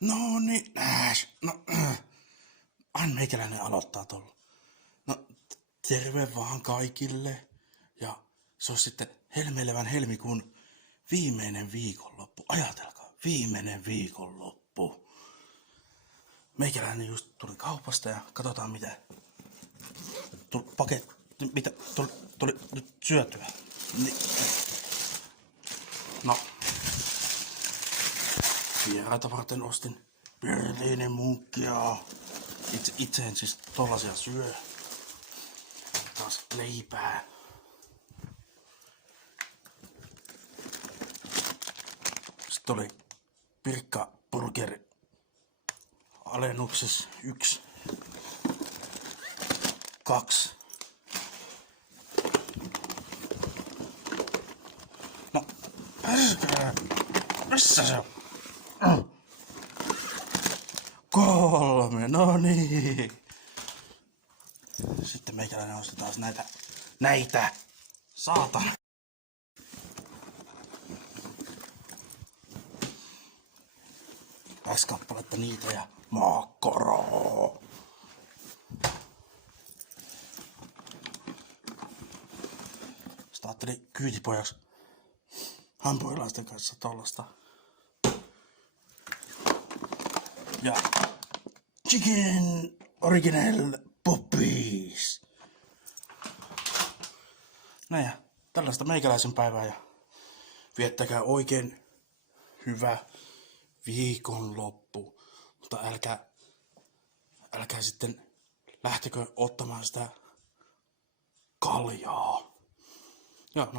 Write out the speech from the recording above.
No niin, no, aina meikäläinen aloittaa tuolla. No, terve vaan kaikille. Ja se on sitten helmeilevän helmikuun viimeinen viikonloppu. Ajatelkaa, viimeinen viikonloppu. Meikäläinen just tuli kaupasta ja katsotaan mitä mitä tuli nyt syötyä. No, vieraita varten ostin Berliinin munkkia. Itse en siis tollasia syö. Taas leipää. Sitten oli Pirkka Burger alennuksessa 1, 2. No, missä se on? 3, no niin. Sitten meikäläinen osti taas näitä. Saatana. 2 kappaletta niitä ja makkaro. Sitten ajattelin kyytipojaksi hampurilaisten kanssa tollasta. Ja Chicken Original Poppies. Näin ja tällaista meikäläisen päivää ja viettäkää oikein hyvä viikonloppu. Mutta älkää sitten lähtekö ottamaan sitä kaljaa.